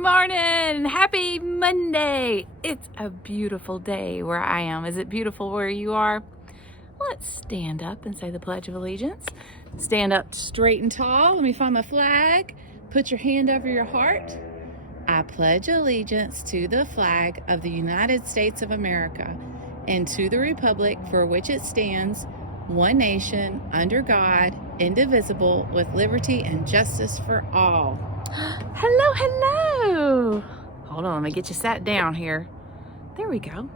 morning! Happy Monday! It's a beautiful day where I am. Is it beautiful where you are? Let's stand up and say the Pledge of Allegiance. Stand up straight and tall. Let me find my flag. Put your hand over your heart. I pledge allegiance to the flag of the United States of America and to the republic for which it stands, one nation, under God, indivisible, with liberty and justice for all. Hello, hello. Hold on, let me get you sat down here. There we go.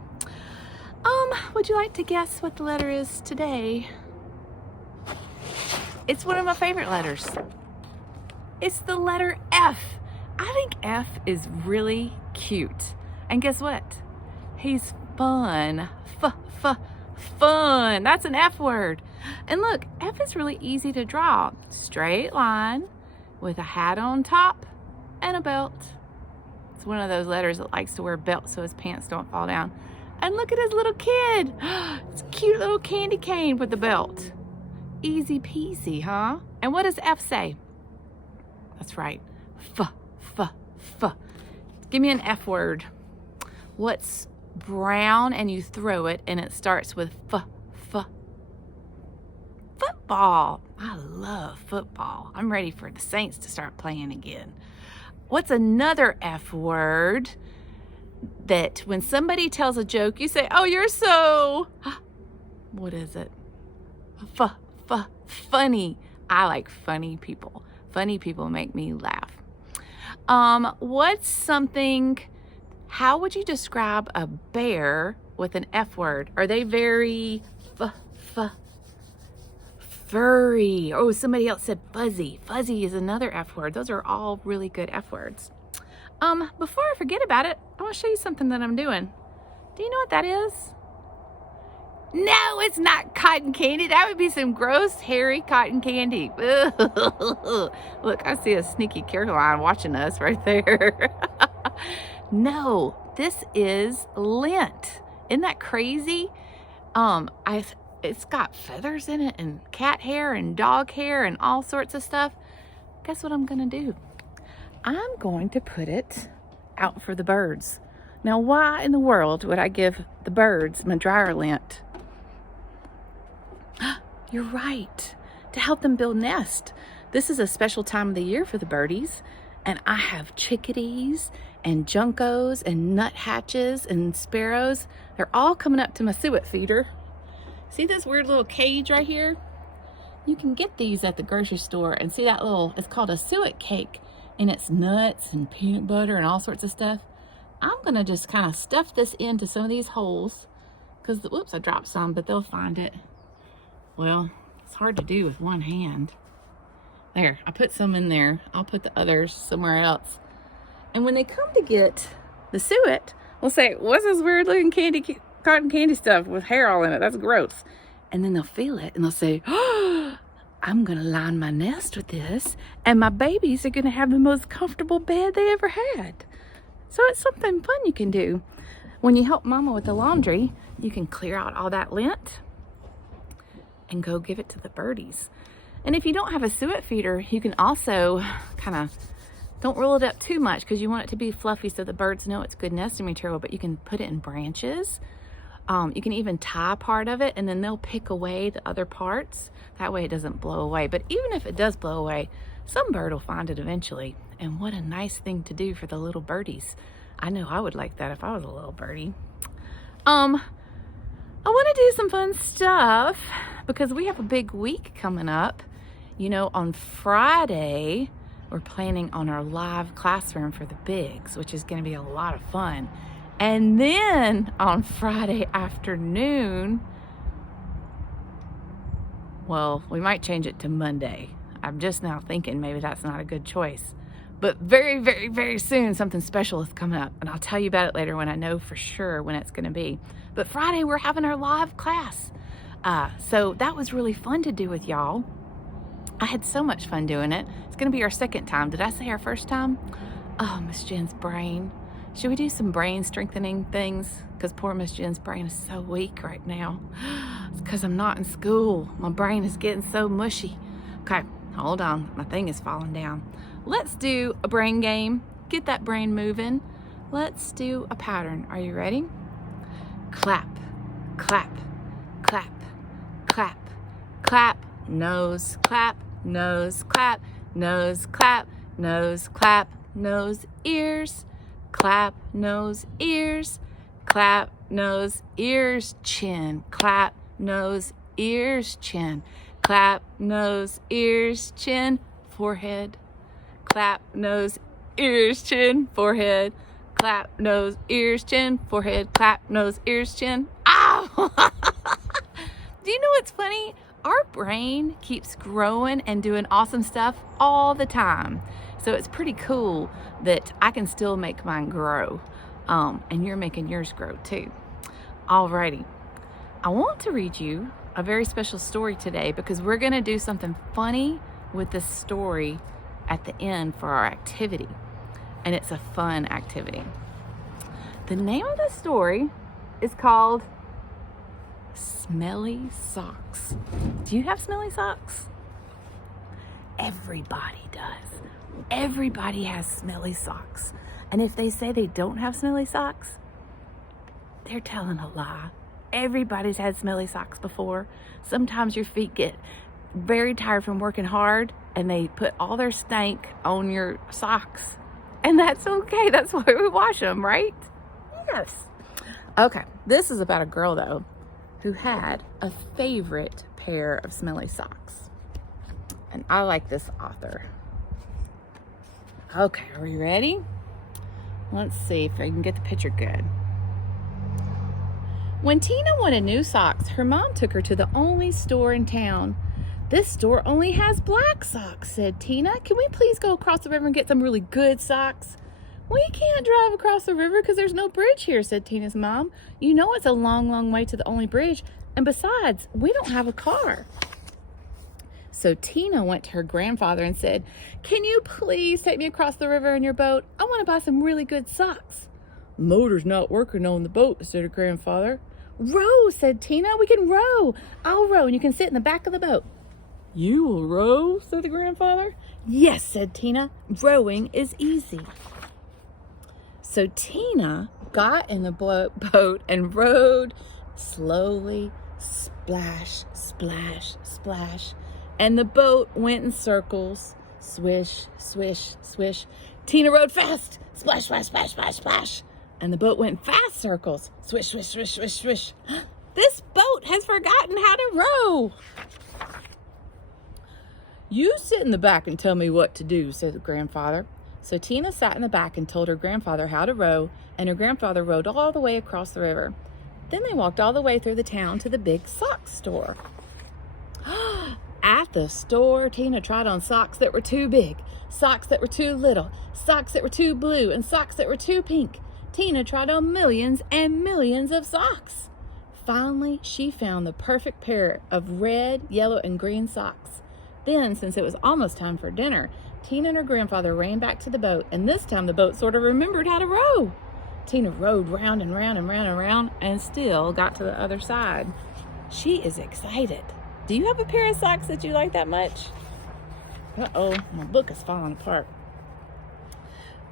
Would you like to guess what the letter is today? It's one of my favorite letters. It's the letter F. I think F is really cute. And guess what? He's fun. Fun. That's an F word. And look, F is really easy to draw. Straight line with a hat on top and a belt. It's one of those letters that likes to wear belts so his pants don't fall down. And look at his little kid. It's a cute little candy cane with the belt. Easy peasy, huh? And what does F say? That's right. F. Give me an F word. What's brown and you throw it and it starts with F. Football. I love football. I'm ready for the Saints to start playing again. What's another F word that when somebody tells a joke, you say, oh, you're so, what is it? Funny. I like funny people. Funny people make me laugh. What's something, how would you describe a bear with an F word? Are they very furry? Oh, somebody else said fuzzy. Fuzzy is another F word. Those are all really good F words. Before I forget about it, I want to show you something that I'm doing. Do you know what that is? No, it's not cotton candy. That would be some gross, hairy cotton candy. Look, I see a sneaky Caroline watching us right there. No, this is lint. Isn't that crazy? It's got feathers in it and cat hair and dog hair and all sorts of stuff. Guess what I'm gonna do? I'm going to put it out for the birds. Now, why in the world would I give the birds my dryer lint? You're right, to help them build nests. This is a special time of the year for the birdies, and I have chickadees and juncos and nuthatches and sparrows. They're all coming up to my suet feeder. See this weird little cage right here? You can get these at the grocery store and see that little, it's called a suet cake, and it's nuts and peanut butter and all sorts of stuff. I'm gonna just kind of stuff this into some of these holes because, whoops, I dropped some, but they'll find it. Well, it's hard to do with one hand. There, I put some in there. I'll put the others somewhere else. And when they come to get the suet, we'll say, what's this weird looking cotton candy stuff with hair all in it? That's gross. And then they'll feel it and they'll say, oh, I'm gonna line my nest with this and my babies are gonna have the most comfortable bed they ever had. So it's something fun you can do. When you help mama with the laundry, you can clear out all that lint and go give it to the birdies. And if you don't have a suet feeder, you can also kind of, don't roll it up too much because you want it to be fluffy so the birds know it's good nesting material, but you can put it in branches. You can even tie part of it and then they'll pick away the other parts. That way it doesn't blow away. But even if it does blow away, some bird will find it eventually. And what a nice thing to do for the little birdies. I know I would like that if I was a little birdie. I want to do some fun stuff because we have a big week coming up. You know, on Friday, we're planning on our live classroom for the bigs, which is going to be a lot of fun. And then on Friday afternoon, well, we might change it to Monday. I'm just now thinking maybe that's not a good choice. But very, very, very soon, something special is coming up. And I'll tell you about it later when I know for sure when it's going to be. But Friday, we're having our live class. So that was really fun to do with y'all. I had so much fun doing it. It's going to be our second time. Did I say our first time? Oh, Miss Jen's brain. Should we do some brain strengthening things? Because poor Miss Jen's brain is so weak right now. It's because I'm not in school. My brain is getting so mushy. Okay, hold on. My thing is falling down. Let's do a brain game. Get that brain moving. Let's do a pattern. Are you ready? Clap, clap, clap, clap, clap, nose, clap, nose, clap, nose, clap, nose, clap, nose, ears, clap, nose, ears, clap, nose, ears, chin, clap, nose, ears, chin, clap, nose, ears, chin, forehead, clap, nose, ears, chin, forehead, clap, nose, ears, chin, forehead, clap, nose, ears, chin. Ow! Do you know what's funny? Our brain keeps growing and doing awesome stuff all the time. So it's pretty cool that I can still make mine grow. And you're making yours grow too. Alrighty. I want to read you a very special story today because we're going to do something funny with this story at the end for our activity. And it's a fun activity. The name of the story is called Smelly Socks. Do you have smelly socks? Everybody does. Everybody has smelly socks. And if they say they don't have smelly socks, they're telling a lie. Everybody's had smelly socks before. Sometimes your feet get very tired from working hard and they put all their stank on your socks. And that's okay. That's why we wash them, right? Yes. Okay. This is about a girl, though, who had a favorite pair of smelly socks. And I like this author. Okay. Are we ready? Let's see if I can get the picture good. When Tina wanted new socks, her mom took her to the only store in town. This store only has black socks, said Tina. Can we please go across the river and get some really good socks? We can't drive across the river because there's no bridge here, said Tina's mom. You know it's a long, long way to the only bridge. And besides, we don't have a car. So Tina went to her grandfather and said, can you please take me across the river in your boat? I want to buy some really good socks. Motor's not working on the boat, said her grandfather. Row, said Tina. We can row. I'll row and you can sit in the back of the boat. You will row, said the grandfather. Yes, said Tina. Rowing is easy. So Tina got in the boat and rowed slowly, splash, splash, splash. And the boat went in circles. Swish, swish, swish. Tina rowed fast. Splash, splash, splash, splash, splash. And the boat went fast circles. Swish, swish, swish, swish, swish. This boat has forgotten how to row. You sit in the back and tell me what to do, said the grandfather. So Tina sat in the back and told her grandfather how to row, and her grandfather rowed all the way across the river. Then they walked all the way through the town to the big sock store. At the store, Tina tried on socks that were too big, socks that were too little, socks that were too blue, and socks that were too pink. Tina tried on millions and millions of socks. Finally, she found the perfect pair of red, yellow, and green socks. Then, since it was almost time for dinner, Tina and her grandfather ran back to the boat, and this time the boat sort of remembered how to row. Tina rowed round and round and round and round and still got to the other side. She is excited. Do you have a pair of socks that you like that much? Uh-oh, my book is falling apart.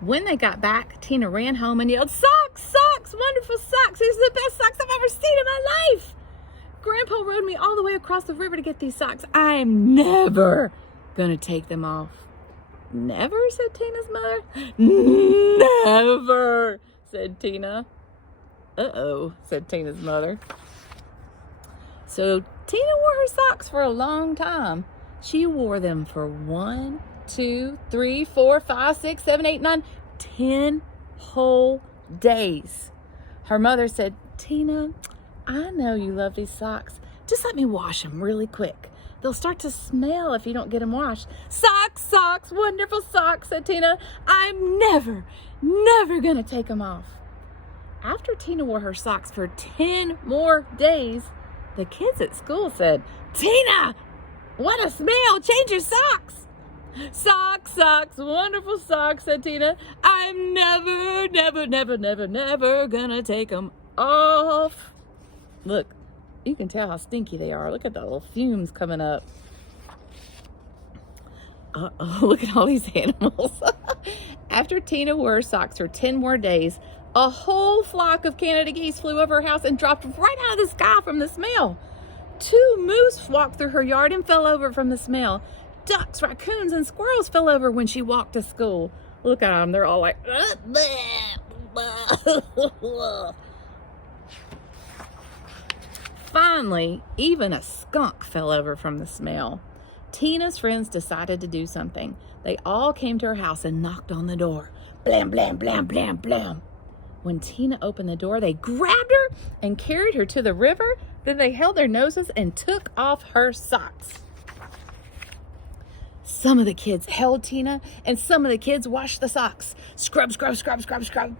When they got back, Tina ran home and yelled, socks, socks, wonderful socks. These are the best socks I've ever seen in my life. Grandpa rowed me all the way across the river to get these socks. I'm never gonna take them off. Never, said Tina's mother. Never, said Tina. Uh-oh, said Tina's mother. So Tina wore her socks for a long time. She wore them for 1, 2, 3, 4, 5, 6, 7, 8, 9, 10 whole days. Her mother said, Tina, I know you love these socks. Just let me wash them really quick. They'll start to smell if you don't get them washed. Socks, socks, wonderful socks, said Tina. I'm never gonna take them off. After Tina wore her socks for 10 more days, the kids at school said, Tina, what a smell, change your socks. Socks, socks, wonderful socks, said Tina. I'm never gonna take them off. Look, you can tell how stinky they are. Look at the little fumes coming up. Uh-oh, look at all these animals. After Tina wore her socks for 10 more days, a whole flock of Canada geese flew over her house and dropped right out of the sky from the smell. 2 moose walked through her yard and fell over from the smell. Ducks, raccoons, and squirrels fell over when she walked to school. Look at them. They're all like, Finally, even a skunk fell over from the smell. Tina's friends decided to do something. They all came to her house and knocked on the door. Blam, blam, blam, blam, blam. When Tina opened the door, they grabbed her and carried her to the river. Then they held their noses and took off her socks. Some of the kids held Tina, and some of the kids washed the socks. Scrub, scrub, scrub, scrub, scrub.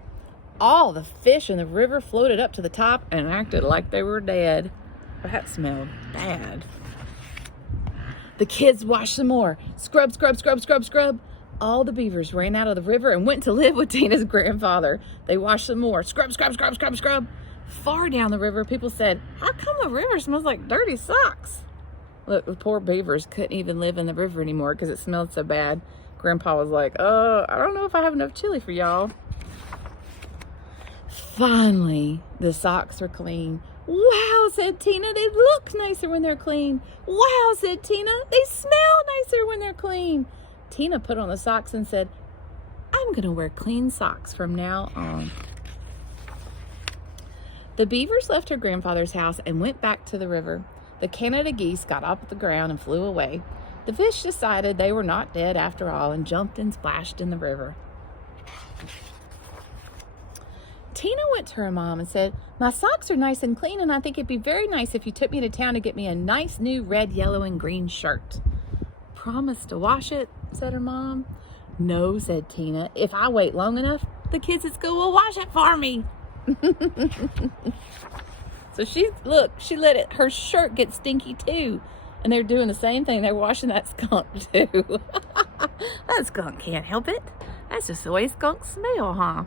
All the fish in the river floated up to the top and acted like they were dead. That smelled bad. The kids washed some more. Scrub, scrub, scrub, scrub, scrub. All the beavers ran out of the river and went to live with Tina's grandfather. They washed some more. Scrub, scrub, scrub, scrub, scrub. Far down the river, people said, "How come the river smells like dirty socks?" Look, the poor beavers couldn't even live in the river anymore because it smelled so bad. Grandpa was like, I don't know if I have enough chili for y'all. Finally, the socks were clean. "Wow," said Tina, "they look nicer when they're clean." "Wow," said Tina, "they smell nicer when they're clean." Tina put on the socks and said, "I'm going to wear clean socks from now on." The beavers left her grandfather's house and went back to the river. The Canada geese got off the ground and flew away. The fish decided they were not dead after all and jumped and splashed in the river. Tina went to her mom and said, "My socks are nice and clean, and I think it'd be very nice if you took me to town to get me a nice new red, yellow, and green shirt." "Promise to wash it?" said her mom. "No," said Tina. "If I wait long enough, the kids at school will wash it for me." So she let her shirt get stinky too. And they're doing the same thing. They're washing that skunk too. That skunk can't help it. That's just the way skunks smell, huh?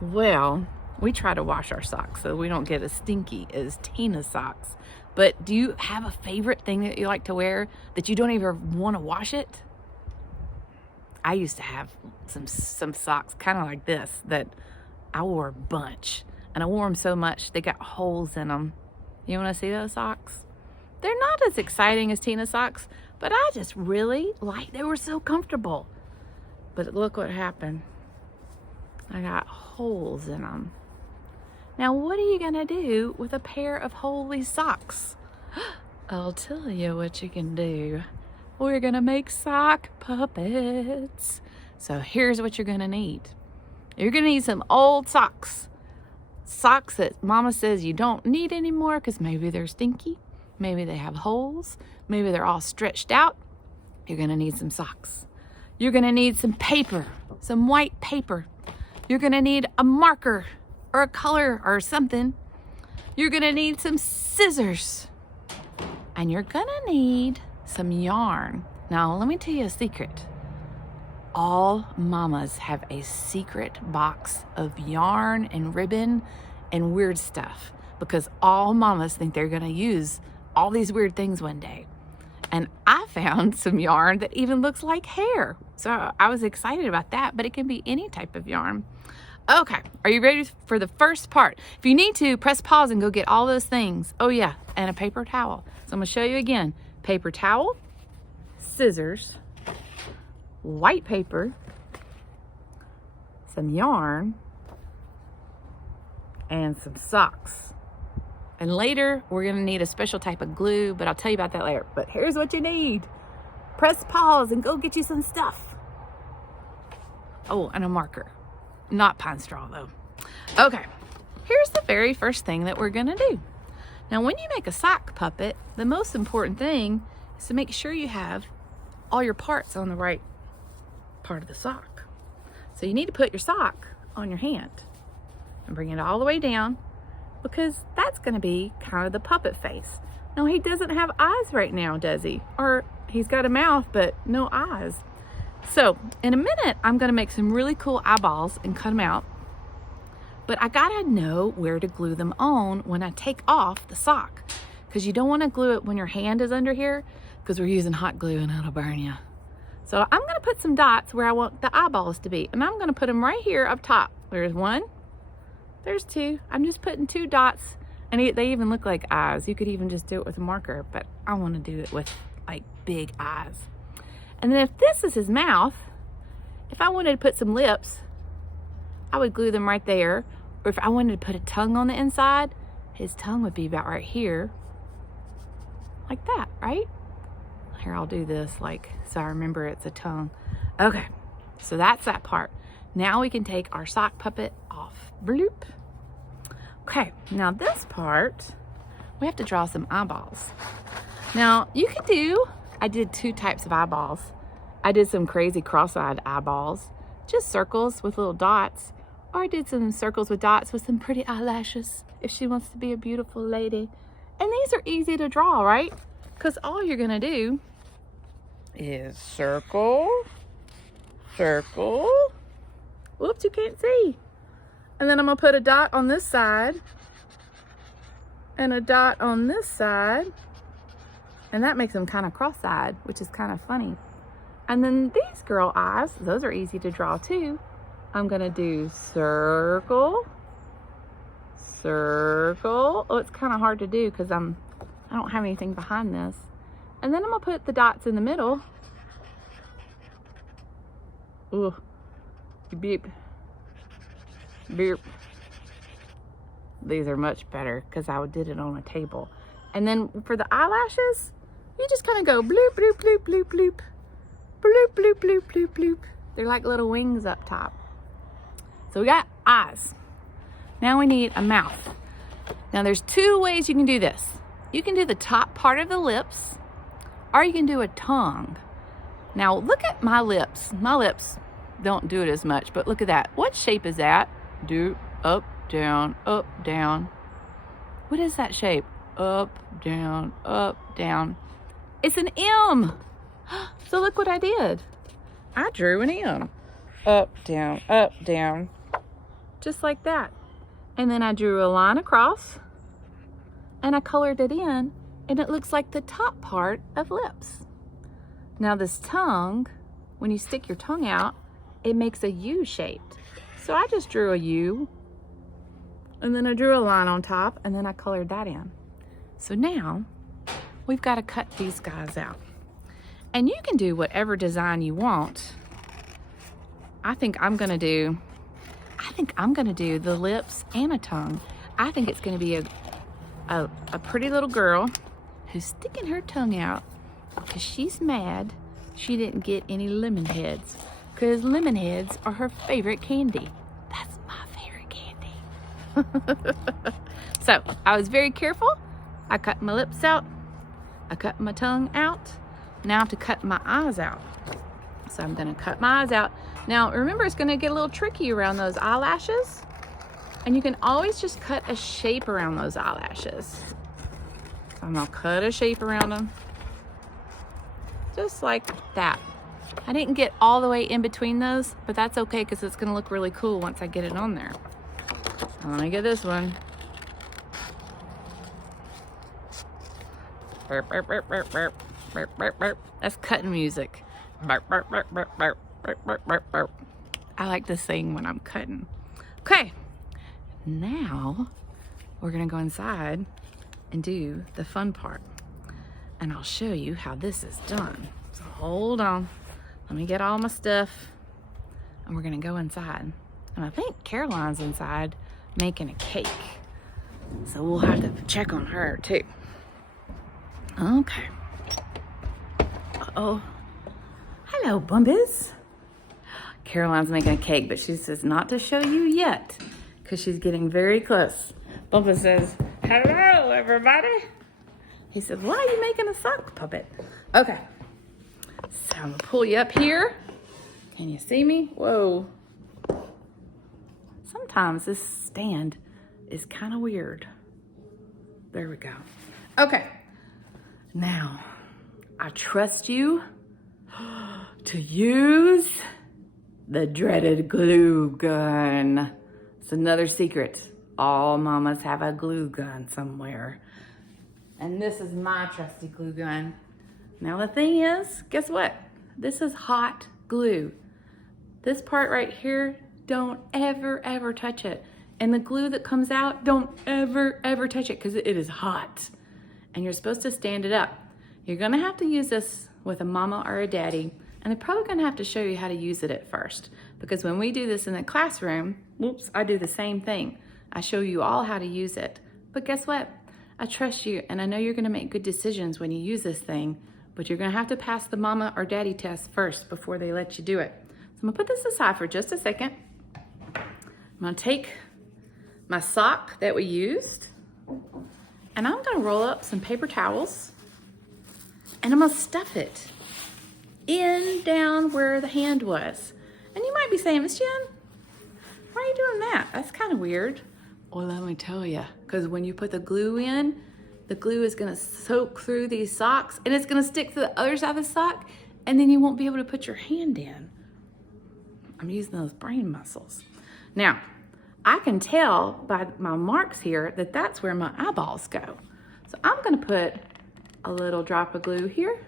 Well, we try to wash our socks so we don't get as stinky as Tina's socks. But do you have a favorite thing that you like to wear that you don't even want to wash it? I used to have some socks kind of like this that I wore a bunch. And I wore them so much, they got holes in them. You want to see those socks? They're not as exciting as Tina's socks, but I just really they were so comfortable. But look what happened. I got holes in them. Now, what are you going to do with a pair of holey socks? I'll tell you what you can do. We're going to make sock puppets. So here's what you're going to need. You're going to need some old socks. Socks that Mama says you don't need anymore because maybe they're stinky. Maybe they have holes. Maybe they're all stretched out. You're going to need some socks. You're going to need some paper, some white paper. You're going to need a marker or a color or something. You're going to need some scissors. And you're going to need some yarn. Now, let me tell you a secret. All mamas have a secret box of yarn and ribbon and weird stuff because all mamas think they're going to use all these weird things one day. And I found some yarn that even looks like hair. So I was excited about that, but it can be any type of yarn. Okay, are you ready for the first part? If you need to, press pause and go get all those things. Oh yeah, and a paper towel. So I'm going to show you again. Paper towel, scissors, white paper, some yarn, and some socks. And later, we're going to need a special type of glue, but I'll tell you about that later. But here's what you need. Press pause and go get you some stuff. Oh, and a marker. Not pine straw, though. Okay, here's the very first thing that we're going to do. Now, when you make a sock puppet, the most important thing is to make sure you have all your parts on the right part of the sock. So you need to put your sock on your hand and bring it all the way down because that's going to be kind of the puppet face. Now, he doesn't have eyes right now, does he? Or he's got a mouth, but no eyes. So in a minute, I'm going to make some really cool eyeballs and cut them out. But I got to know where to glue them on when I take off the sock because you don't want to glue it when your hand is under here because we're using hot glue and it'll burn you. So I'm gonna put some dots where I want the eyeballs to be. And I'm gonna put them right here up top. There's one, there's two. I'm just putting 2 dots, and they even look like eyes. You could even just do it with a marker, but I wanna do it with like big eyes. And then if this is his mouth, if I wanted to put some lips, I would glue them right there. Or if I wanted to put a tongue on the inside, his tongue would be about right here. Like that, right? Here, I'll do this like, so I remember it's a tongue. Okay, so that's that part. Now we can take our sock puppet off. Bloop. Okay, now this part, we have to draw some eyeballs. Now, you could do, I did 2 types of eyeballs. I did some crazy cross-eyed eyeballs, just circles with little dots, or I did some circles with dots with some pretty eyelashes if she wants to be a beautiful lady. And these are easy to draw, right? Because all you're gonna do is circle, circle. Whoops, you can't see. And then I'm gonna put a dot on this side and a dot on this side. And that makes them kind of cross-eyed, which is kind of funny. And then these girl eyes, those are easy to draw too. I'm gonna do circle, circle. Oh, it's kind of hard to do because I don't have anything behind this. And then I'm gonna put the dots in the middle. Ooh, beep, beep. These are much better because I did it on a table. And then for the eyelashes, you just kind of go bloop, bloop, bloop, bloop, bloop. Bloop, bloop, bloop, bloop, bloop. They're like little wings up top. So we got eyes. Now we need a mouth. Now there's 2 ways you can do this. You can do the top part of the lips, or you can do a tongue. Now look at my lips. My lips don't do it as much, but look at that. What shape is that? Do up, down, up, down. What is that shape? Up, down, up, down. It's an M. So look what I did. I drew an M. Up, down, just like that. And then I drew a line across and I colored it in, and it looks like the top part of lips. Now this tongue, when you stick your tongue out, it makes a U shape. So I just drew a U, and then I drew a line on top, and then I colored that in. So now we've got to cut these guys out. And you can do whatever design you want. I think I'm gonna do the lips and a tongue. I think it's gonna be a pretty little girl who's sticking her tongue out because she's mad she didn't get any lemon heads, because lemon heads are her favorite candy. That's my favorite candy. So I was very careful. I cut my lips out. I cut my tongue out. Now I have to cut my eyes out. So I'm gonna cut my eyes out. Now remember, it's gonna get a little tricky around those eyelashes, and you can always just cut a shape around those eyelashes. So I'm gonna cut a shape around them. Just like that. I didn't get all the way in between those, but that's okay because it's gonna look really cool once I get it on there. I'm gonna get this one. Burp, burp, burp, burp, burp. Burp, burp, burp. That's cutting music. Burp, burp, burp, burp, burp, burp, burp, burp, burp. I like to sing when I'm cutting. Okay, now we're gonna go inside and do the fun part. And I'll show you how this is done. So hold on. Let me get all my stuff. And we're gonna go inside. And I think Caroline's inside making a cake. So we'll have to check on her too. Okay. Uh-oh. Hello, Bumpus. Caroline's making a cake, but she says not to show you yet because she's getting very close. Bumpus says, hello, everybody. He said, why are you making a sock puppet? Okay. So I'm gonna pull you up here. Can you see me? Whoa. Sometimes this stand is kind of weird. There we go. Okay. Now, I trust you to use the dreaded glue gun. It's another secret. All mamas have a glue gun somewhere. And this is my trusty glue gun. Now the thing is, guess what? This is hot glue. This part right here, don't ever touch it. And the glue that comes out, don't ever touch it because it is hot. And you're supposed to stand it up. You're gonna have to use this with a mama or a daddy, and they're probably gonna have to show you how to use it at first. Because when we do this in the classroom, whoops, I do the same thing. I show you all how to use it. But guess what? I trust you, and I know you're gonna make good decisions when you use this thing, but you're gonna have to pass the mama or daddy test first before they let you do it. So I'm gonna put this aside for just a second. I'm gonna take my sock that we used, and I'm gonna roll up some paper towels, and I'm gonna stuff it in down where the hand was. And you might be saying, Miss Jen, why are you doing that? That's kind of weird. Well, let me tell you, because when you put the glue in, the glue is gonna soak through these socks and it's gonna stick to the other side of the sock, and then you won't be able to put your hand in. I'm using those brain muscles. Now, I can tell by my marks here that that's where my eyeballs go. So I'm gonna put a little drop of glue here,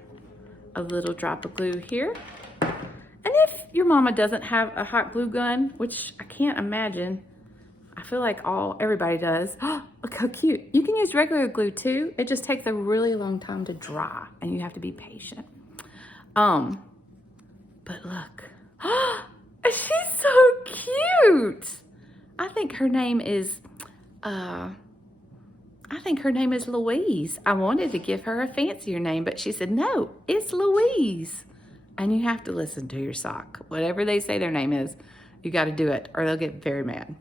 a little drop of glue here. And if your mama doesn't have a hot glue gun, which I can't imagine, I feel like everybody does. Look how cute. You can use regular glue too. It just takes a really long time to dry and you have to be patient. But look, she's so cute. I think her name is Louise. I wanted to give her a fancier name, but she said, no, it's Louise. And you have to listen to your sock. Whatever they say their name is, you got to do it or they'll get very mad.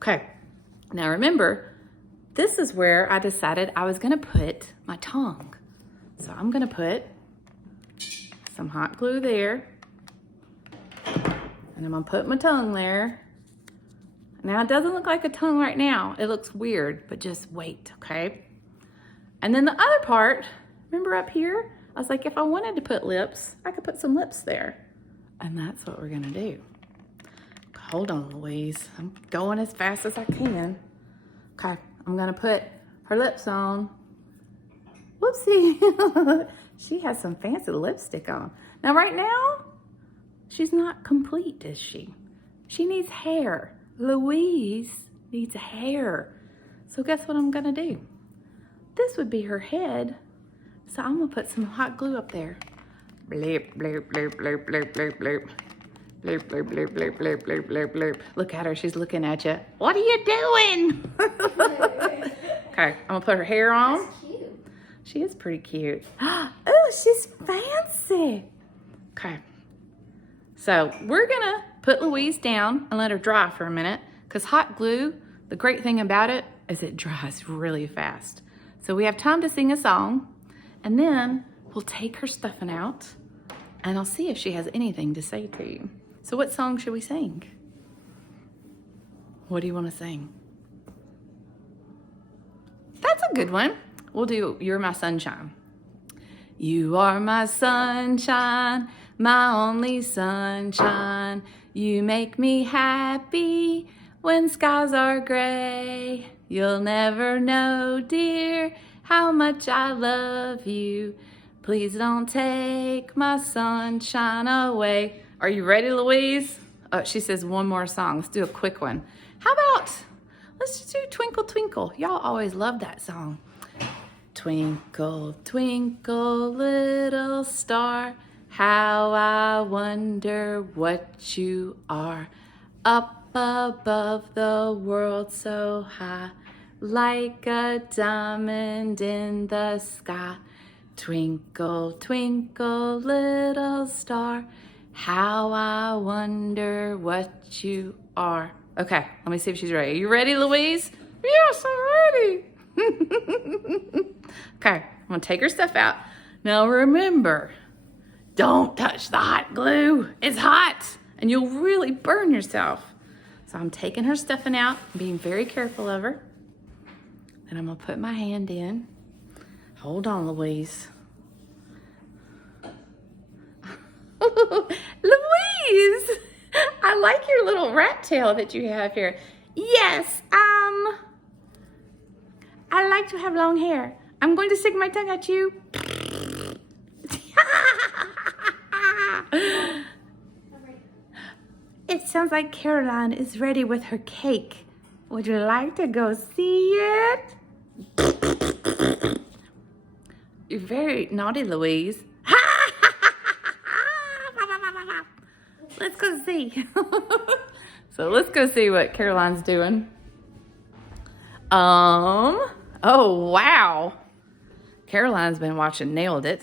Okay, now remember, this is where I decided I was gonna put my tongue. So I'm gonna put some hot glue there, and I'm gonna put my tongue there. Now it doesn't look like a tongue right now. It looks weird, but just wait, okay? And then the other part, remember up here? I was like, if I wanted to put lips, I could put some lips there. And that's what we're gonna do. Hold on, Louise. I'm going as fast as I can. Okay, I'm gonna put her lips on. Whoopsie. She has some fancy lipstick on. Now right now, she's not complete, is she? She needs hair. Louise needs hair. So guess what I'm gonna do? This would be her head. So I'm gonna put some hot glue up there. Bleep, bleep, bleep, bleep, bleep, bleep, bleep. Bleep, bleep, bleep, bleep, bleep, bleep, bleep, bleep. Look at her, she's looking at you. What are you doing? Okay, I'm gonna put her hair on. That's cute. She is pretty cute. Oh, she's fancy. Okay, so we're gonna put Louise down and let her dry for a minute, because hot glue, the great thing about it is it dries really fast. So we have time to sing a song, and then we'll take her stuffing out, and I'll see if she has anything to say to you. So what song should we sing? What do you want to sing? That's a good one. We'll do You're My Sunshine. You are my sunshine, my only sunshine. You make me happy when skies are gray. You'll never know, dear, how much I love you. Please don't take my sunshine away. Are you ready, Louise? Oh, she says one more song. Let's do a quick one. How about, let's just do Twinkle Twinkle. Y'all always love that song. Twinkle, twinkle, little star, how I wonder what you are. Up above the world so high, like a diamond in the sky. Twinkle, twinkle, little star, how I wonder what you are. Okay, let me see if she's ready. Are you ready, Louise? Yes, I'm ready. Okay, I'm gonna take her stuff out. Now remember, don't touch the hot glue. It's hot and you'll really burn yourself. So I'm taking her stuffing out, being very careful of her. And I'm gonna put my hand in. Hold on, Louise. Louise, I like your little rat tail that you have here. Yes, I like to have long hair. I'm going to stick my tongue at you. It sounds like Caroline is ready with her cake. Would you like to go see it? You're very naughty, Louise. Let's go see. So let's go see what Caroline's doing. Oh wow. Caroline's been watching Nailed It.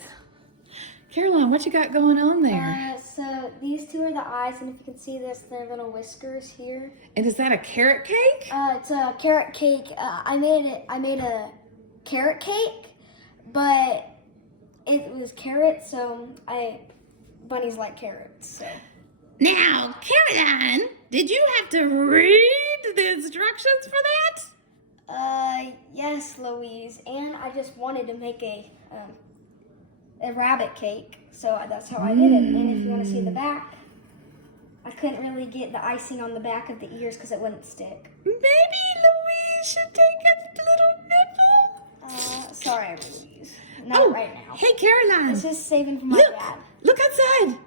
Caroline, what you got going on there? So these two are the eyes, and if you can see this, they're little whiskers here. And is that a carrot cake? It's a carrot cake. I made a carrot cake, but it was carrots, so bunnies like carrots. So. Now, Caroline, did you have to read the instructions for that? Yes, Louise, and I just wanted to make a rabbit cake, so that's how I did it. And if you want to see the back, I couldn't really get the icing on the back of the ears because it wouldn't stick. Maybe Louise should take a little nibble. Sorry, Louise. Not right now. Hey, Caroline. This is saving for my dad. Look outside.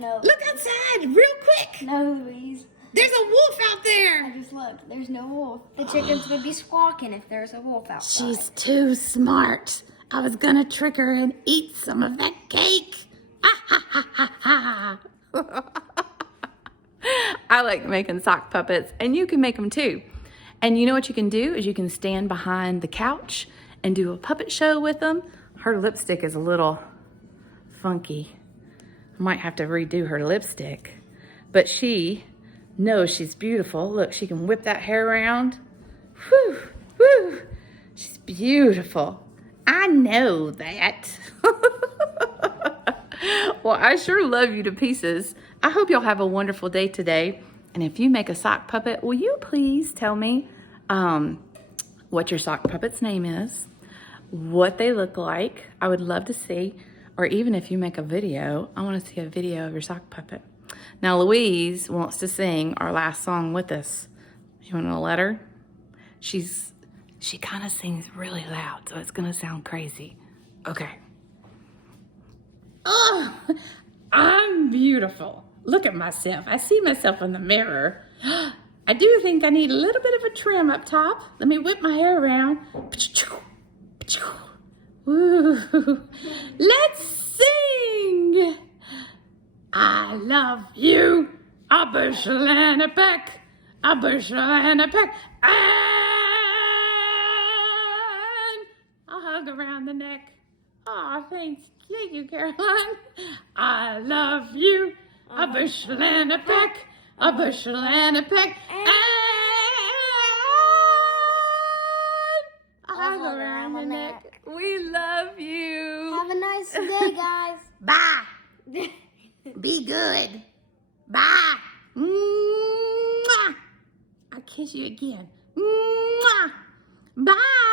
No. Look outside, real quick. No, Louise. There's a wolf out there. I just looked. There's no wolf. The chickens would be squawking if there's a wolf outside. She's too smart. I was gonna trick her and eat some of that cake. I like making sock puppets, and you can make them too. And you know what you can do is you can stand behind the couch and do a puppet show with them. Her lipstick is a little funky. I might have to redo her lipstick, but she knows she's beautiful. Look, she can whip that hair around. Whew, whew. She's beautiful. I know that. Well, I sure love you to pieces. I hope y'all have a wonderful day today. And if you make a sock puppet, will you please tell me what your sock puppet's name is, what they look like? I would love to see. Or even if you make a video, I want to see a video of your sock puppet. Now, Louise wants to sing our last song with us. You want to let her? She kind of sings really loud, so it's going to sound crazy. Okay. Oh, I'm beautiful. Look at myself. I see myself in the mirror. I do think I need a little bit of a trim up top. Let me whip my hair around. Woo. Let's sing. I love you, a bushel and a peck, a bushel and a peck, and a hug around the neck. Oh, thank you, Caroline. I love you, a bushel and a peck, a bushel and a peck, and a hug around the neck. We love you. Have a nice day, guys. Bye. Be good. Bye. Mwah. I kiss you again. Mwah. Bye.